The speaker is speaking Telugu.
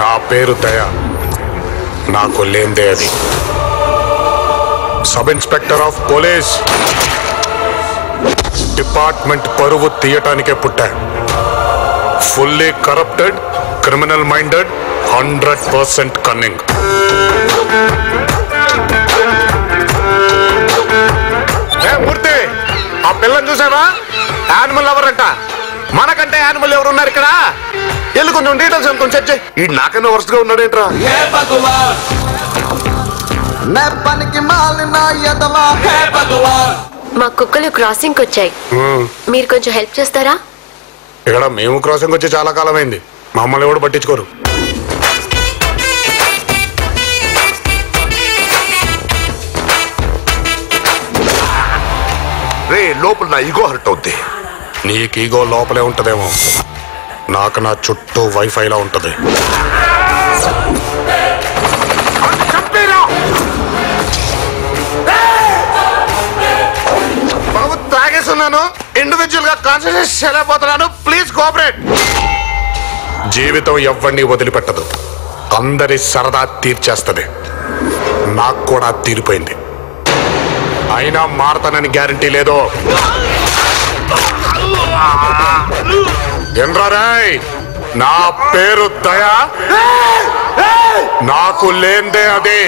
నా పేరు దయ, నాకు లేందే అది. Sub inspector of police. Department పరువు తీయటానికే పుట్టా. Fully corrupted, criminal minded, 100% cunning. Murthy, ఆ పిల్లని చూసావా? యానిమల్ ఎవరు అంట? మనకంటే యానిమల్ ఎవరు ఉన్నారు ఇక్కడ? వెళ్ళి కొంచెం డీటెయిల్స్ కొంచెం చెక్ చేయి. ఈ నాకన్నా వరుసగా ఉన్నాడేంట్రా? మా కుక్కలు క్రాసింగ్ వచ్చాయి, మీరు కొంచెం హెల్ప్ చేస్తారా? ఇక్కడ మేము క్రాసింగ్ వచ్చి చాలా కాలం అయింది, మమ్మల్ని ఎవడు పట్టించుకోరు. రే, లోపల నా ఈగో హర్ట్ అవుద్ది. నీకు ఈగో లోపలే ఉంటదేమో, నాకు నా చుట్టూ వైఫైలా ఉంటది. బాబు, తాగేస్తున్నాను, ఇండివిజువల్ గా కాన్సన్ట్రేట్ చేయలేకపోతున్నాను, ప్లీజ్ కోఆపరేట్. జీవితం ఎవరిని వదిలిపెట్టదు, అందరి సరదా తీర్చేస్తుంది. నాకు కూడా తీరిపోయింది, అయినా మారతానని గ్యారంటీ లేదు. ఎంరారాయ్, నా పేరు దయా, నాకు లేందే అది.